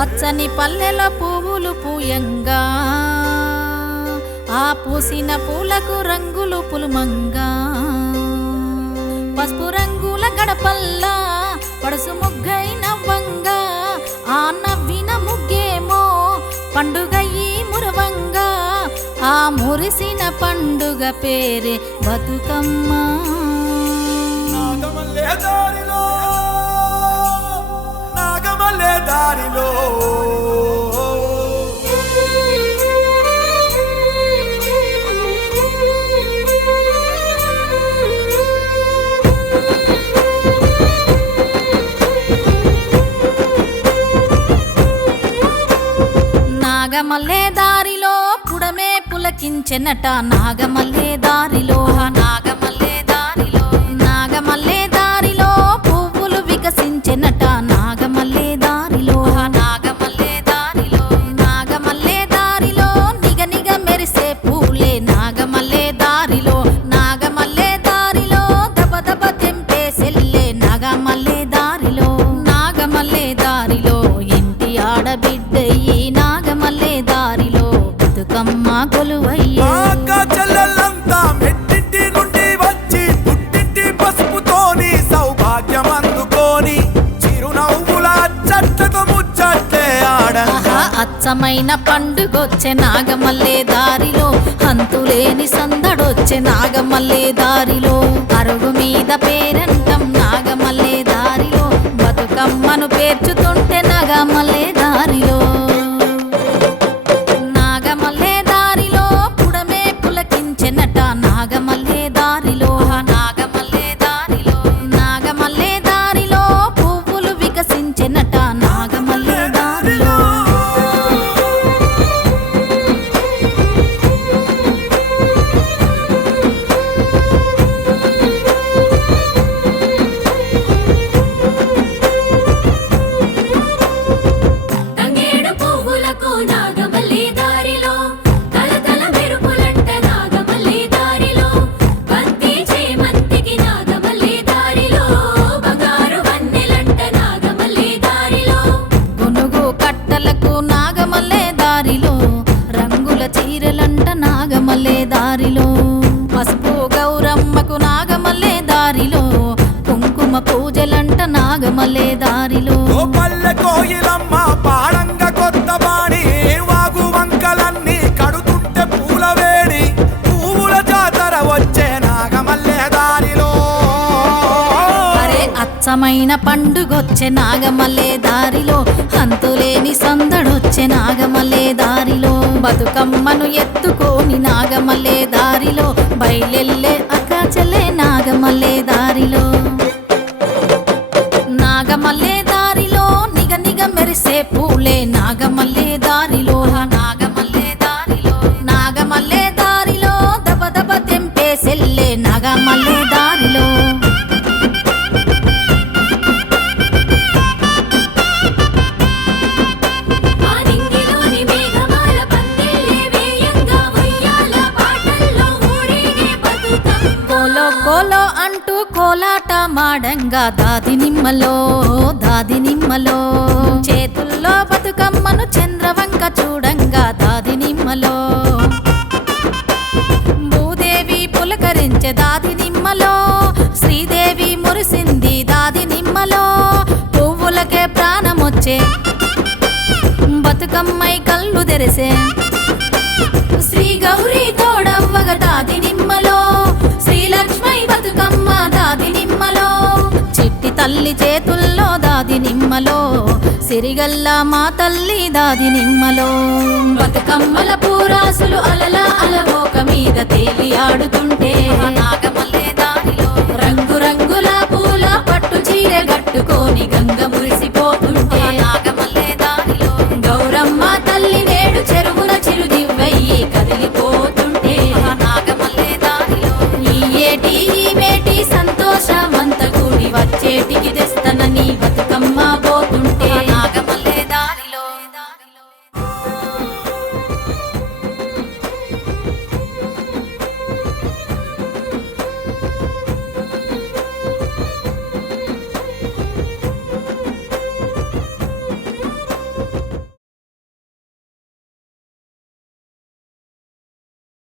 పచ్చని పల్లెల పువ్వులు పూయంగా ఆ పూసిన పూలకు రంగులు పులుమంగా పసుపు రంగుల గడపల్లా పడుసు ముగ్గై నవ్వంగా ఆ నవ్విన ముగ్గేమో పండుగయి మురవంగా ఆ మురిసిన పండుగ పేరే బతుకమ్మ. నాగమల్లె దారిలో నాగమల్లె దారిలో నాగమల్లె దారిలో పుడమే పులకించెనట నాగమల్లె దారిలో నాగమల్లె దారిలో నాగమల్లె దారిలో పువ్వులు వికసించెనట నాగమల్లె దారిలో నాగమల్లె దారిలో నాగమల్లె దారిలో నిగనిగ మెరిసే పూలే నాగమల్లె దారిలో నాగమల్లె దారిలో దబ దబ తెంపే సెల్లే నాగమల్లె దారిలో నాగమల్లె దారిలో ఇంటి ఆడబిడ్డయి నాగమల్లె దారిలో బతుకమ్మ కొలువయ్యే. అక్క చెల్లెళ్ళంతా మెట్టింటి నుండి వచ్చి పుట్టింటి పసుపుతోని సౌభాగ్యం అందుకోని చిరునవ్వుల చెట్లతో ముచ్చట్లే ఆడంగా అచ్చమైన పండుగొచ్చే నాగమల్లె దారిలో హంతులేని సందడొచ్చే నాగమల్లె దారిలో అరుగు మీద పేరంటం నాగమల్లె దారిలో బతుకమ్మను పేర్చుతుంటే నాగమల్లె దారిలో నాగమల్లె దారిలో పుడమే పులకించెనట నాగమల్లె దారిలో నాగమల్లె దారిలో నాగమల్లె దారిలో పువ్వులు వికసించెనట నాగమల్లె దారిలో తంగేడు పువ్వులకు నాగమల్లె దారిలో తలతల మెరుపులంట నాగమల్లె దారిలో బంతి చేమంతికి నాగమల్లె దారిలో బంగారు వన్నెలంట నాగమల్లె దారిలో గునుగు కట్టలకు నాగమల్లె దారిలో రంగుల చీరలంట నాగమల్లె దారిలో పసుపు గౌరమ్మకు నాగమల్లె దారిలో కుంకుమ పూజలంట నాగమల్లె దారిలో ఓ పల్లె కోయిలమ్మ పాడంగ కొత్త బాణి వాగు వంకలన్నీ కడుతుంటే పూల వేడి పువ్వుల జాతర వచ్చే నాగమల్లె దారిలో అరే అచ్చమైన పండుగొచ్చే నాగమల్లె దారిలో హంతులేని సందడొచ్చే నాగమల్లె దారిలో బతుకమ్మను ఎత్తుకోని నాగమల్లె దారిలో బయలెల్లే అక్క చెల్లె నాగమల్లె దారిలో నాగమల్లె దారిలో నిగ నిగ మెరిసే పూలే నాగమల్లె దారిలో నాగమల్లె దారిలో నాగమల్లె దారిలో దబ దబ తెంపే సెల్లే నాగమల్లె దారిలో ఆ నింగిలోని మేఘమాల పందిళ్ళే వేయంగా ఉయ్యాల పాటల్లో ఊరేగే బతుకమ్మ కోలో కోలో అంటూ కోలాట మాడంగా దాది నిమ్మలో చేతుల్లో బతుకమ్మను చంద్రవంక చూడంగా దాది నిమ్మలో భూదేవి పులకరించే దాది నిమ్మలో శ్రీదేవి మురిసింది దాది నిమ్మలో పువ్వులకే ప్రాణమొచ్చే బతుకమ్మై కళ్ళు తెరిసే శ్రీ గౌరీ తోడవ్వగ దాది నిమ్మలో శ్రీలక్ష్మై బతుకమ్మ దాది నిమ్మలో చిట్టి తల్లి చేతుల్లో దాది నిమ్మలో సిరిగల్ల మా తల్లి దాది నిమ్మలో బతుకమ్మల పూరాసులు అలలా అలవోక మీద తేలి ఆడుతుంటే నాగమల్లె దారిలో రంగు రంగుల పూల పట్టు చీర గట్టుకొని గంగ మురిసిపోతుంటే నాగమల్లె దారిలో గౌరమ్మ తల్లి నేడు చెరువుల చిరుదివ్వయ్యి కదిలిపోతుంటే నాగమల్లె దారిలో ఈ ఏటి ఈ మేటి సంతోషమంత కూడి వచ్చేటికి